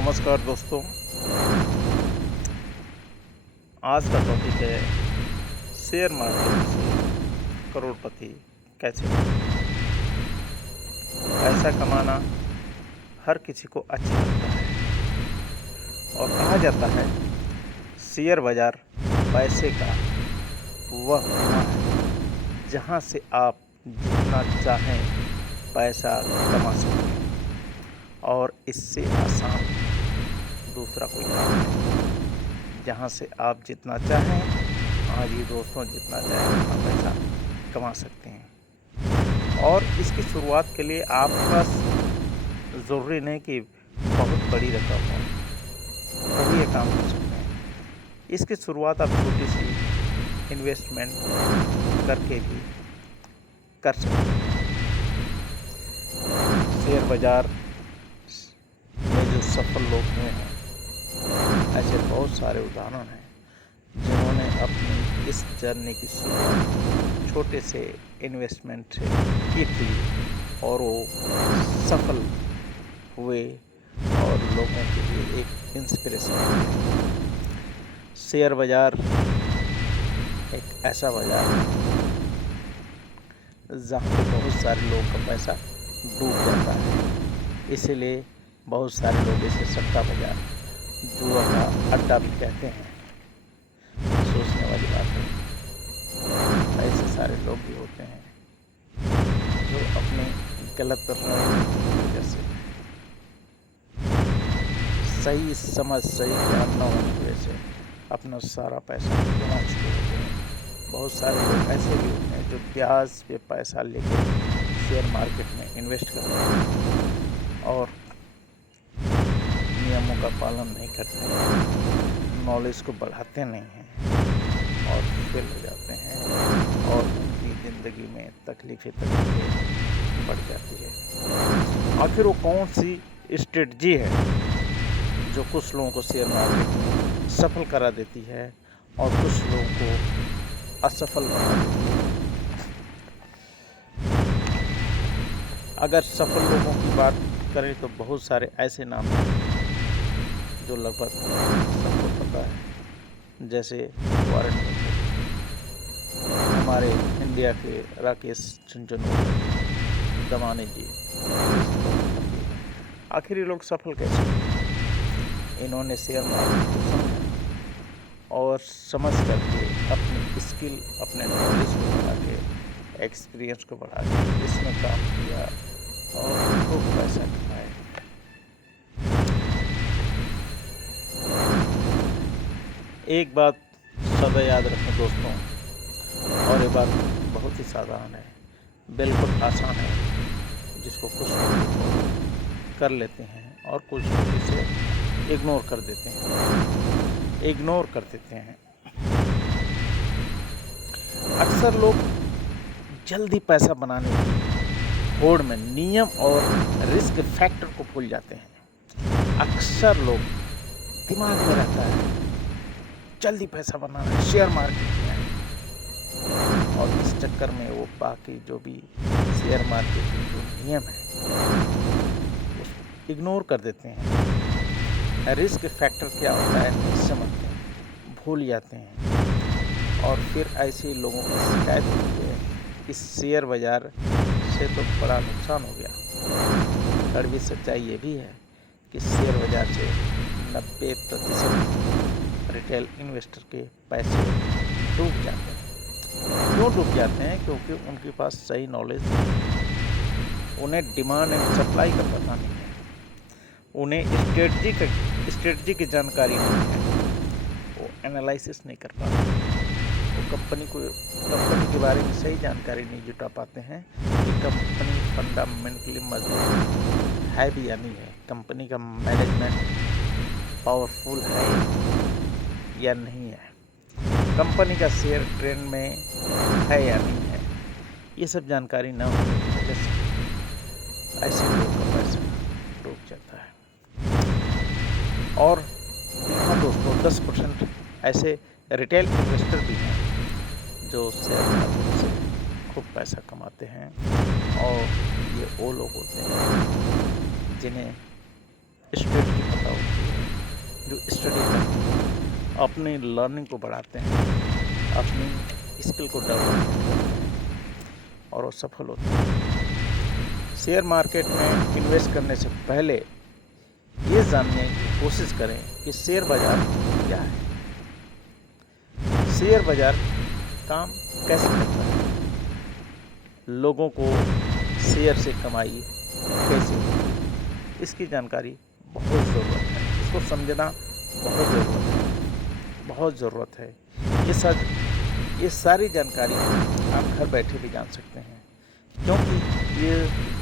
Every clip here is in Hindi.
नमस्कार दोस्तों। आज का टॉपिक है शेयर मार्केट से करोड़पति कैसे बने। पैसा कमाना हर किसी को अच्छा लगता है और कहा जाता है शेयर बाजार पैसे का वह कुआं है जहां से आप जितना चाहें पैसा कमा सकते हैं और इससे आसान दूसरा कोई काम नहीं। जहाँ से आप जितना चाहें, हाँ जी दोस्तों, जितना चाहें उतना पैसा कमा सकते हैं। और इसकी शुरुआत के लिए आपके पास ज़रूरी नहीं कि बहुत बड़ी रकम हो, तभी ये काम कर सकते हैं। इसकी शुरुआत आप छोटी सी इन्वेस्टमेंट करके भी कर सकते हैं। शेयर बाजार में जो सफल लोग हुए हैं, ऐसे बहुत सारे उदाहरण हैं जिन्होंने अपनी इस जर्नी की शुरुआत छोटे से इन्वेस्टमेंट से की थी और वो सफल हुए और लोगों के लिए एक इंस्पिरेशन है। शेयर बाजार एक ऐसा बाजार है जहाँ पे बहुत सारे लोगों का पैसा डूब जाता है, इसीलिए बहुत सारे लोग इसे सट्टा बाजार, जुआ का अड्डा भी कहते हैं। सोचने वाली बात है, ऐसे सारे लोग भी होते हैं जो अपने गलत रणनीति की वजह से, सही समझ सही ज्ञान न होने की वजह से अपना सारा पैसा गंवा चुके होते हैं। बहुत सारे लोग ऐसे भी होते हैं जो ब्याज पे पैसा लेकर शेयर मार्केट में इन्वेस्ट करते हैं और नियमों का पालन नहीं करते हैं, नॉलेज को बढ़ाते नहीं हैं और फेल हो जाते हैं और उनकी ज़िंदगी में तकलीफ़ें बढ़ जाती है। आखिर वो कौन सी स्ट्रेटजी है जो कुछ लोगों को शेयर मार्केट में सफल करा देती है और कुछ लोगों को असफल बना देती है? अगर सफल लोगों की बात करें तो बहुत सारे ऐसे नाम हैं जो लगभग सबको पता है, जैसे वॉरेन बफेट, हमारे इंडिया के राकेश झुनझुनवाला, दमानी जी। आखिर ये लोग सफल कैसे हुए? इन्होंने शेयर मार्केट को समझा और समझ करके अपनी स्किल, अपने नॉलेज को बढ़ा के, एक्सपीरियंस को बढ़ा के इसमें काम किया और खूब पैसा कमाया। एक बात सदा याद रखें दोस्तों, और ये बात बहुत ही साधारण है, बिल्कुल आसान है, जिसको कुछ लोग कर लेते हैं और कुछ लोग इसे इग्नोर कर देते हैं। अक्सर लोग जल्दी पैसा बनाने की होड़ में नियम और रिस्क फैक्टर को भूल जाते हैं। अक्सर लोग दिमाग में रहता है जल्दी पैसा बनाना है, शेयर मार्केट में है, और इस चक्कर में वो बाकी जो भी शेयर मार्केट के जो नियम है उसको इग्नोर कर देते हैं। रिस्क फैक्टर क्या होता है नहीं समझते हैं, भूल जाते हैं और फिर ऐसे लोगों की शिकायत होती है कि शेयर बाजार से तो बड़ा नुकसान हो गया। कड़वी सच्चाई ये भी है कि शेयर बाजार से 90% रिटेल इन्वेस्टर के पैसे डूब जाते हैं। क्यों डूब जाते हैं? क्योंकि उनके पास सही नॉलेज नहीं है, उन्हें डिमांड एंड सप्लाई का पता नहीं है, उन्हें स्ट्रेटजी की जानकारी नहीं है, वो एनालिसिस नहीं कर पाते, वो कंपनी के बारे में सही जानकारी नहीं जुटा पाते हैं कि कंपनी फंडामेंटली मजबूत है भी या नहीं है, कंपनी का मैनेजमेंट पावरफुल है या नहीं है, कंपनी का शेयर ट्रेंड में है या नहीं है। ये सब जानकारी न होने की वजह से ऐसे लोगों का पैसा डूब जाता है। और हाँ दोस्तों, 10% ऐसे रिटेल इन्वेस्टर भी हैं जो शेयर मार्केट से खूब पैसा कमाते हैं और ये वो लोग होते हैं जिन्हें स्ट्रेटजी पता होती है। जो स्टडी करते हैं, अपनी लर्निंग को बढ़ाते हैं, अपनी स्किल को डेवलप करते हैं और वो सफल होते हैं। शेयर मार्केट में इन्वेस्ट करने से पहले ये जानने की कोशिश करें कि शेयर बाजार क्या है, शेयर बाजार काम कैसे करता है, लोगों को शेयर से कमाई कैसे होती है, इसकी जानकारी बहुत ज़रूरत है। इसको समझना बहुत ज़रूरत है। ये सारी जानकारी आप घर बैठे भी जान सकते हैं, क्योंकि ये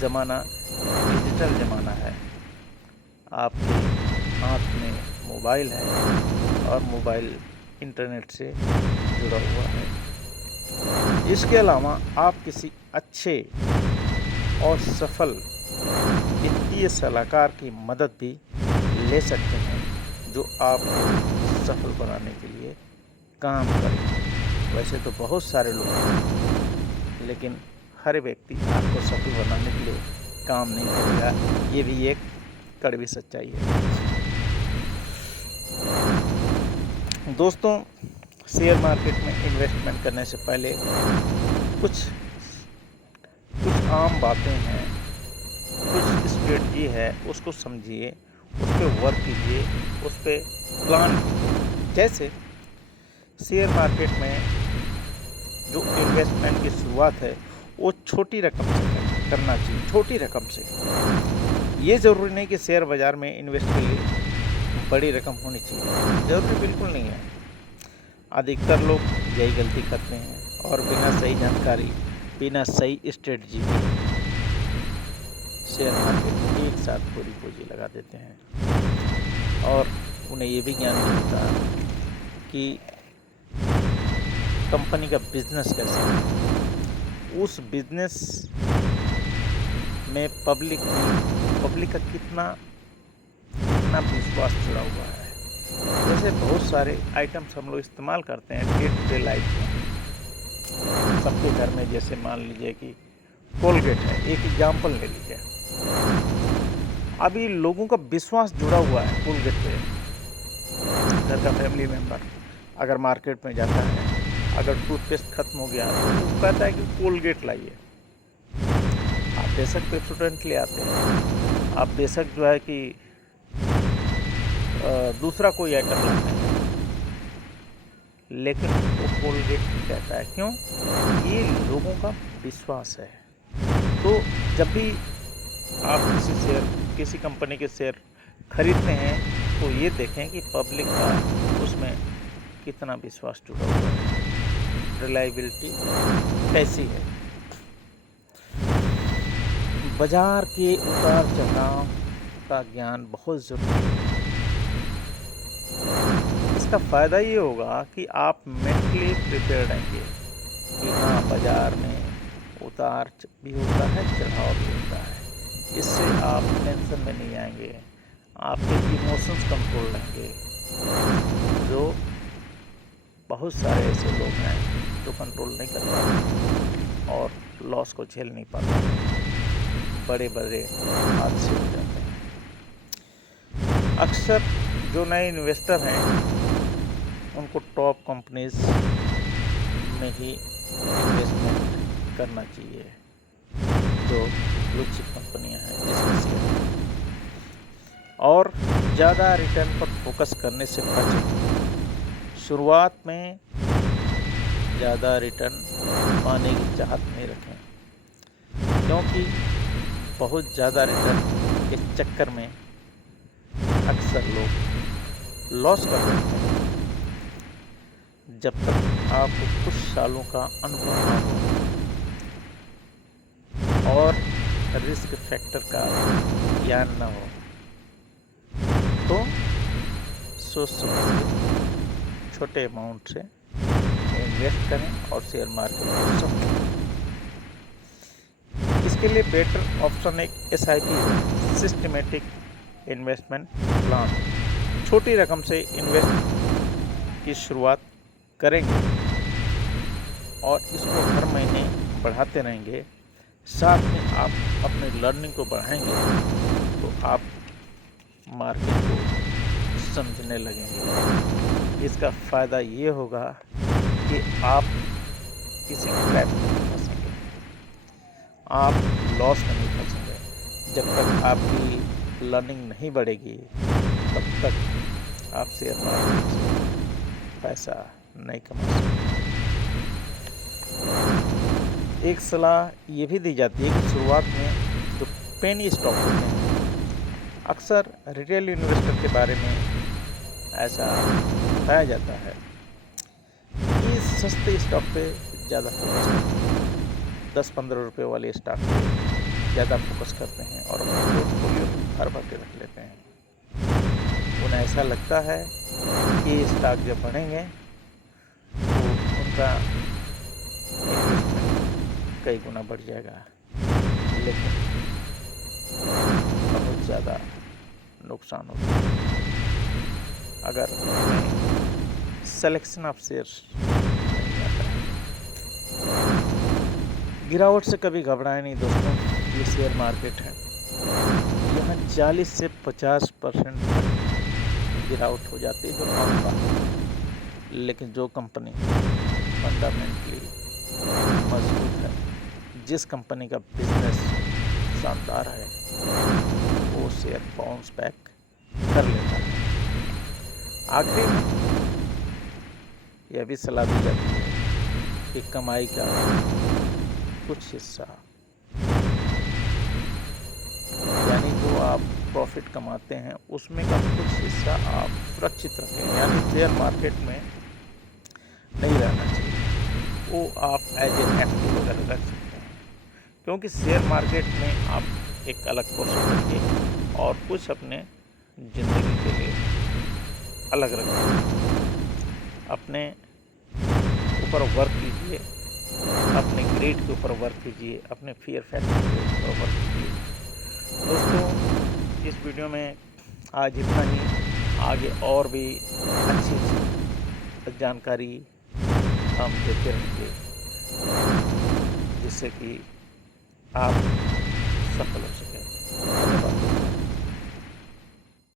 ज़माना डिजिटल ज़माना है। आपके हाथ में मोबाइल है और मोबाइल इंटरनेट से जुड़ा हुआ है। इसके अलावा आप किसी अच्छे और सफल वित्तीय सलाहकार की मदद भी ले सकते हैं, जो आपको सफल बनाने के लिए काम करें। वैसे तो बहुत सारे लोग हैं, लेकिन हर व्यक्ति आपको सफल बनाने के लिए काम नहीं करेगा। ये भी एक कड़वी सच्चाई है। दोस्तों, शेयर मार्केट में इन्वेस्टमेंट करने से पहले कुछ आम बातें हैं, कुछ स्ट्रेटजी है, उसको समझिए, उस पर वर्क कीजिए, उस पर प्लान कीजिए। जैसे शेयर मार्केट में जो इन्वेस्टमेंट की शुरुआत है वो छोटी रकम से करना चाहिए, छोटी रकम से। ये ज़रूरी नहीं कि शेयर बाज़ार में इन्वेस्ट के लिए बड़ी रकम होनी चाहिए, ज़रूरी बिल्कुल नहीं है। अधिकतर लोग यही गलती करते हैं और बिना सही जानकारी, बिना सही स्ट्रेटजी के शेयर मार्केट में एक साथ पूरी पूंजी लगा देते हैं और उन्हें ये भी ज्ञान नहीं होता कि कंपनी का बिजनेस कैसा है, उस बिजनेस में पब्लिक का कितना विश्वास जुड़ा हुआ है। जैसे बहुत सारे आइटम्स हम लोग इस्तेमाल करते हैं डे टू डे लाइफ में, सबके घर में। जैसे मान लीजिए कि कोलगेट है, एक एग्जाम्पल ले लीजिए। अभी लोगों का विश्वास जुड़ा हुआ है कोलगेट पे। घर का फैमिली मेम्बर अगर मार्केट में जाता है, अगर टूथपेस्ट खत्म हो गया तो वो कहता है कि कोलगेट लाइए। आप बेशक पेप्सोडेंट ले आते हैं, आप बेशक जो है कि दूसरा कोई आइटम लाते हैं, लेकिन वो कोलगेट कहता है। क्यों? ये लोगों का विश्वास है। तो जब भी आप किसी कंपनी के शेयर खरीदते हैं तो ये देखें कि पब्लिक का उसमें कितना विश्वास जुड़ा हुआ है, रिलायबिलिटी कैसी है। बाजार के उतार चढ़ाव का ज्ञान बहुत ज़रूरी है। इसका फ़ायदा ये होगा कि आप मेंटली प्रिपेयर्ड रहेंगे कि हाँ, बाज़ार में उतार भी होता है, चढ़ाव भी होता है। इससे आप टेंशन में नहीं आएंगे, आपके इमोशंस कंट्रोल रहेंगे। जो बहुत सारे ऐसे लोग हैं जो कंट्रोल नहीं कर पाते और लॉस को झेल नहीं पाते, बड़े हादसे हो जाते हैं। अक्सर जो नए इन्वेस्टर हैं उनको टॉप कंपनीज में ही इन्वेस्टमेंट करना चाहिए, जो ब्लू चिप कंपनियां हैं जिसमें से, और ज़्यादा रिटर्न पर फोकस करने से बचें। शुरुआत में ज़्यादा रिटर्न पाने की चाहत नहीं रखें, क्योंकि बहुत ज़्यादा रिटर्न के चक्कर में अक्सर लोग लॉस कर देते हैं। जब तक आपको कुछ सालों का अनुभव ना हो और रिस्क फैक्टर का ज्ञान ना हो तो सोच समझ के छोटे अमाउंट से इन्वेस्ट करें और शेयर मार्केट को समझें। इसके लिए बेटर ऑप्शन एक SIP है, सिस्टमेटिक इन्वेस्टमेंट प्लान। छोटी रकम से इन्वेस्ट की शुरुआत करेंगे और इसको हर महीने बढ़ाते रहेंगे, साथ में आप अपने लर्निंग को बढ़ाएंगे तो आप मार्केट को समझने लगेंगे। इसका फ़ायदा ये होगा कि आप किसी ट्रैप में नहीं फँसेंगे, आप लॉस में नहीं फँसेंगे। जब तक आपकी लर्निंग नहीं बढ़ेगी, तब तक आप शेयर मार्केट से पैसा नहीं कमा सकते। एक सलाह ये भी दी जाती है कि शुरुआत में जो पेनी स्टॉक होते हैं, अक्सर रिटेल इन्वेस्टर के बारे में ऐसा बताया जाता है कि सस्ते स्टॉक पे ज़्यादा फोकस करते हैं, 10-15 रुपये वाले स्टॉक पे ज़्यादा फोकस करते हैं और अपने पोर्टफोलियो में भर भर के रख लेते हैं। उन्हें ऐसा लगता है कि स्टॉक जब बढ़ेंगे तो उनका इन्वेस्टमेंट कई गुना बढ़ जाएगा, लेकिन बहुत ज़्यादा नुकसान होता है। अगर सिलेक्शन ऑफ शेयर्स नहीं आता है। गिरावट से कभी घबराए नहीं दोस्तों, ये शेयर मार्केट है, यहाँ 40 से 50% तक गिरावट हो जाती है, जो आम बात है। लेकिन जो कंपनी फंडामेंटली मजबूत है, जिस कंपनी का बिजनेस शानदार है, वो शेयर बाउंस बैक कर लेता है। आखिरी में यह भी सलाह दी जाती है कि कमाई का कुछ हिस्सा, यानी जो आप प्रॉफिट कमाते हैं उसमें का कुछ हिस्सा आप सुरक्षित रखें, यानी शेयर मार्केट में नहीं रहना चाहिए, वो आप एज ए एफडी वगैरह रख सकते हैं। क्योंकि शेयर मार्केट में आप एक अलग पोर्शन रखिए और कुछ अपने ज़िंदगी के लिए अलग रखिए। अपने ऊपर वर्क कीजिए, अपने ग्रेड के ऊपर वर्क कीजिए, अपने फियर फैक्टर के ऊपर वर्क कीजिए। दोस्तों, इस वीडियो में आज इतना ही। आगे और भी अच्छी जानकारी हम देते रहेंगे, जिससे कि आप सफल हो सकें।